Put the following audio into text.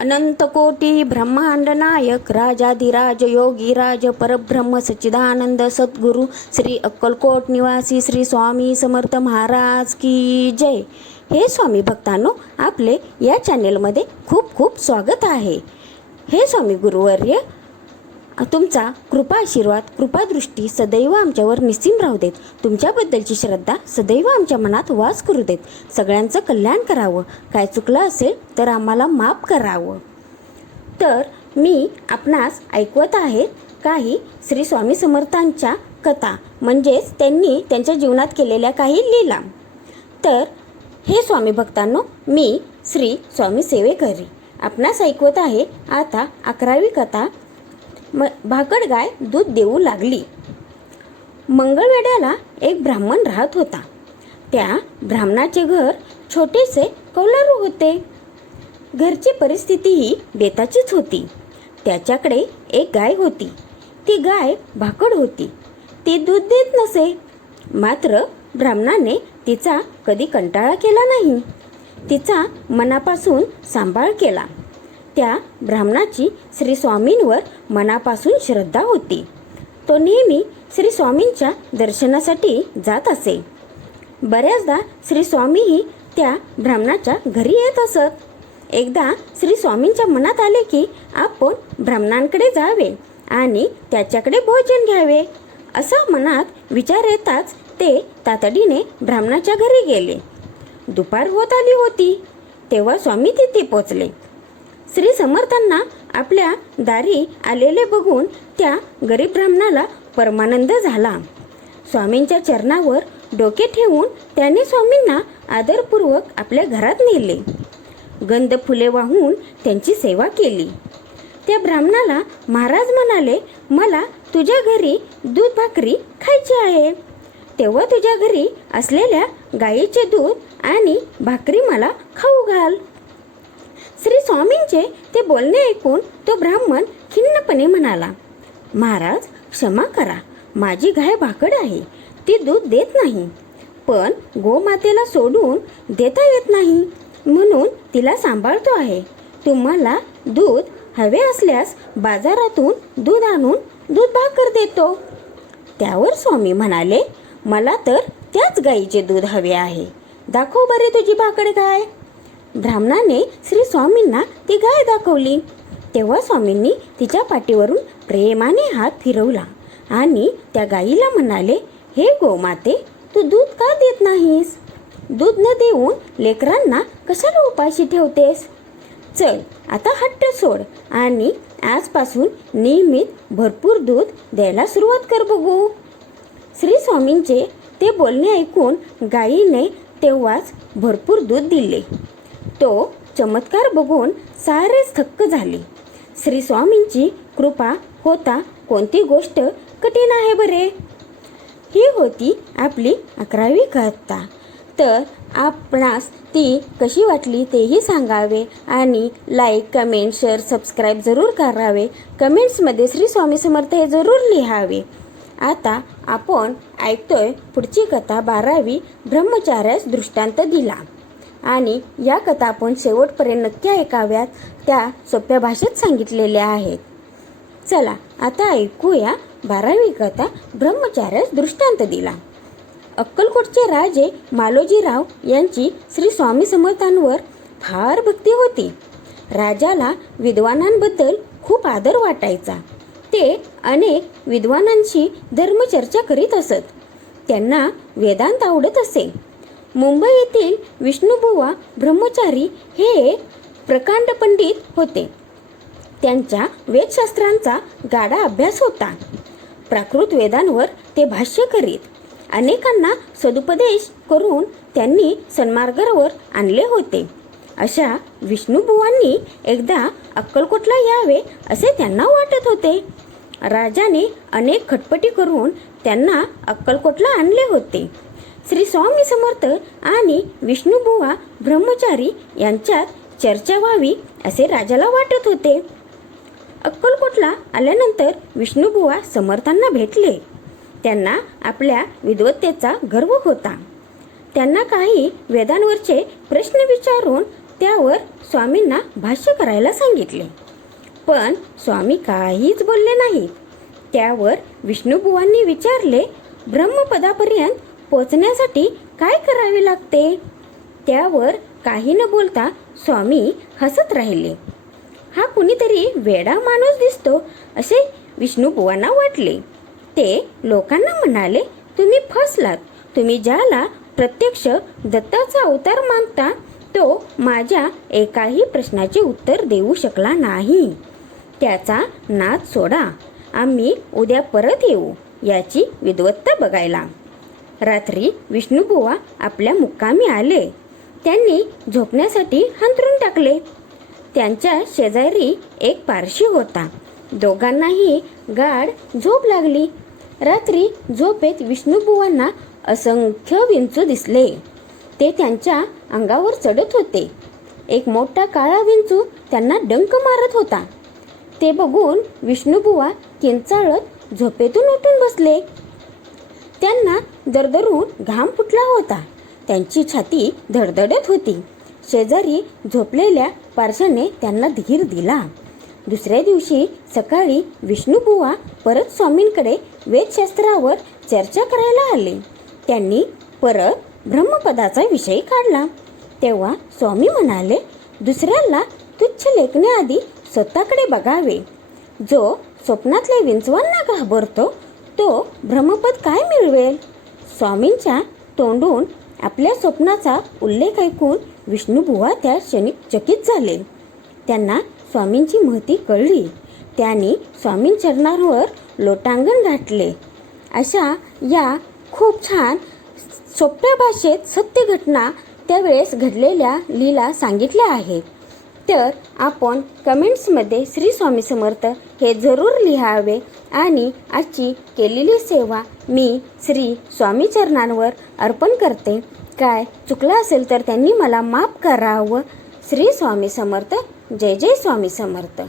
अनंत कोटी ब्रह्मांड नायक राजाधिराज योगीराज परब्रह्म सच्चिदानंद सद्गुरू श्री अक्कलकोट निवासी श्री स्वामी समर्थ महाराज की जय. हे स्वामी भक्तांनो आपले या चॅनेलमध्ये खूप खूप स्वागत आहे. हे स्वामी गुरुवर्य तुमचा कृपा आशीर्वाद कृपादृष्टी सदैव आमच्यावर निस्सीम राहू देत. तुमच्याबद्दलची श्रद्धा सदैव आमच्या मनात वास करू देत. सगळ्यांचं कल्याण करावं. काय चुकलं असेल तर आम्हाला माफ करावं. तर मी आपणास ऐकवत आहे काही श्री स्वामी समर्थांच्या कथा. म्हणजेच त्यांनी त्यांच्या जीवनात केलेल्या काही लीला. तर हे स्वामी भक्तांनो मी श्री स्वामी सेवेकरी. आपणास ऐकवत आहे आता अकरावी कथा म भाकड गाय दूध देऊ लागली. मंगळवेड्याला एक ब्राह्मण राहत होता. त्या ब्राह्मणाचे घर छोटेसे कौलारू होते. घरची परिस्थिती ही बेताचीच होती. त्याच्याकडे एक गाय होती. ती गाय भाकड होती. ती दूध देत नसे. मात्र ब्राह्मणाने तिचा कधी कंटाळा केला नाही. तिचा मनापासून सांभाळ केला. त्या ब्राह्मणाची श्री स्वामींवर मनापासून श्रद्धा होती. तो नेहमी श्री स्वामींच्या दर्शनासाठी जात असे. बऱ्याचदा श्री स्वामीही त्या ब्राह्मणाच्या घरी येत असत. एकदा श्री स्वामींच्या मनात आले की आपण ब्राह्मणांकडे जावे आणि त्याच्याकडे भोजन घ्यावे. असा मनात विचार येताच ते तातडीने ब्राह्मणाच्या घरी गेले. दुपार होत आली होती. तेव्हा स्वामी तिथे पोचले. श्री समर्थांना आपल्या दारी आलेले बघून त्या गरीब ब्राह्मणाला परमानंद झाला. स्वामींच्या चरणावर डोके ठेवून त्याने स्वामींना आदरपूर्वक आपल्या घरात नेले. गंध फुले वाहून त्यांची सेवा केली. त्या ब्राह्मणाला महाराज म्हणाले मला तुझ्या घरी दूध भाकरी खायची आहे. तेव्हा तुझ्या घरी असलेल्या गायीचे दूध आणि भाकरी मला खाऊ घाल. श्री स्वामींचे ते बोलणे ऐकून तो ब्राह्मण खिन्नपणे म्हणाला महाराज क्षमा करा. माझी गाय भाकड आहे. ती दूध देत नाही. पण गोमातेला सोडून देता येत नाही. म्हणून तिला सांभाळतो आहे. तुम्हाला दूध हवे असल्यास बाजारातून दूध आणून दूध भाकर देतो. त्यावर स्वामी म्हणाले मला तर त्याच गाईचे दूध हवे आहे. दाखव बरे तुझी भाकड गाय ब्राह्मणाने श्री स्वामींना ती गाय दाखवली. तेव्हा स्वामींनी तिच्या पाठीवरून प्रेमाने हात फिरवला आणि त्या गाईला म्हणाले हे गोमाते तू दूध का देत नाहीस? दूध न देऊन लेकरांना कशाला उपाशी ठेवतेस? चल आता हट्ट सोड आणि आजपासून नियमित भरपूर दूध द्यायला सुरुवात कर बघू. श्री स्वामींचे ते बोलणे ऐकून गायीने तेव्हाच भरपूर दूध दिले. तो चमत्कार बघून सारेच थक्क झाले. श्री स्वामींची कृपा होता कोणती गोष्ट कठीण आहे बरे? ही होती आपली अकरावी कथा. तर आपणास ती कशी वाटली तेही सांगावे आणि लाईक कमेंट शेअर सबस्क्राईब जरूर करावे. कमेंट्समध्ये श्री स्वामी समर्थ हे जरूर लिहावे. आता आपण ऐकतोय पुढची कथा बारावी ब्रह्मचार्यास दृष्टांत दिला. आणि या कथा आपण शेवटपर्यंत नक्की ऐकाव्यात त्या सोप्या भाषेत सांगितलेल्या आहेत. चला आता ऐकूया बारावी कथा ब्रह्मचार्यास दृष्टांत दिला. अक्कलकोटचे राजे मालोजीराव यांची श्री स्वामी समर्थांवर फार भक्ती होती. राजाला विद्वानांबद्दल खूप आदर वाटायचा. ते अनेक विद्वानांशी धर्मचर्चा करीत असत. त्यांना वेदांत आवडत असे. मुंबई येथील विष्णुबुवा ब्रह्मचारी हे एक प्रकांड पंडित होते. त्यांच्या वेदशास्त्रांचा गाढा अभ्यास होता. प्राकृत वेदांवर ते भाष्य करीत. अनेकांना सदुपदेश करून त्यांनी सन्मार्गावर आणले होते. अशा विष्णुबुवांनी एकदा अक्कलकोटला यावे असे त्यांना वाटत होते. राजाने अनेक खटपटी करून त्यांना अक्कलकोटला आणले होते. श्री स्वामी समर्थ आणि विष्णुबुवा ब्रह्मचारी यांच्यात चर्चा व्हावी असे राजाला वाटत होते. अक्कलकोटला आल्यानंतर विष्णुबुवा समर्थांना भेटले. त्यांना आपल्या विद्वत्तेचा गर्व होता. त्यांना काही वेदांवरचे प्रश्न विचारून त्यावर स्वामींना भाष्य करायला सांगितले. पण स्वामी काहीच बोलले नाहीत. त्यावर विष्णुबुवांनी विचारले ब्रह्मपदापर्यंत पोचण्यासाठी काय करावे लागते? त्यावर काही न बोलता स्वामी हसत राहिले. हा कुणीतरी वेडा माणूस दिसतो असे विष्णुबुवांना वाटले. ते लोकांना म्हणाले तुम्ही फसलात. तुम्ही ज्याला प्रत्यक्ष दत्ताचा अवतार मानता तो माझ्या एकाही प्रश्नाचे उत्तर देऊ शकला नाही. त्याचा नाद सोडा. आम्ही उद्या परत येऊ याची विद्वत्ता बघायला. रात्री विष्णुबुवा आपल्या मुक्कामी आले. त्यांनी झोपण्यासाठी हंतरून टाकले. त्यांच्या शेजारी एक पारशी होता. दोघांनाही गाढ झोप लागली. रात्री झोपेत विष्णुबुवांना असंख्य विंचू दिसले. ते त्यांच्या अंगावर चढत होते. एक मोठा काळा विंचू त्यांना डंक मारत होता. ते बघून विष्णुबुवा किंचाळत झोपेतून उठून बसले. त्यांना दरदरून घाम फुटला होता. त्यांची छाती धडधडत होती. शेजारी झोपलेल्या पारशाने त्यांना धीर दिला. दुसऱ्या दिवशी सकाळी विष्णुबुवा परत स्वामींकडे वेदशास्त्रावर चर्चा करायला आले. त्यांनी परत ब्रह्मपदाचा विषय काढला. तेव्हा स्वामी म्हणाले दुसऱ्याला तुच्छ लेखण्याआधी स्वतःकडे बघावे. जो स्वप्नातल्या विंचवांना घाबरतो तो ब्रह्मपद काय मिळवेल? स्वामींच्या तोंडून आपल्या स्वप्नाचा उल्लेख ऐकून विष्णुबुवा त्या क्षणी चकित झाले. त्यांना स्वामींची महती कळली. त्यांनी स्वामींचरणांवर लोटांगण घातले. अशा या खूप छान सोप्या भाषेत सत्य घटना त्यावेळेस घडलेल्या लीला सांगितल्या आहेत. तर आपण कमेंट्समध्ये श्री स्वामी समर्थ हे जरूर लिहावे. आणि आजची केलेली सेवा मी श्री स्वामीचरणांवर अर्पण करते. काय चुकलं असेल तर त्यांनी मला माफ करावं. श्री स्वामी समर्थ. जय जय स्वामी समर्थ.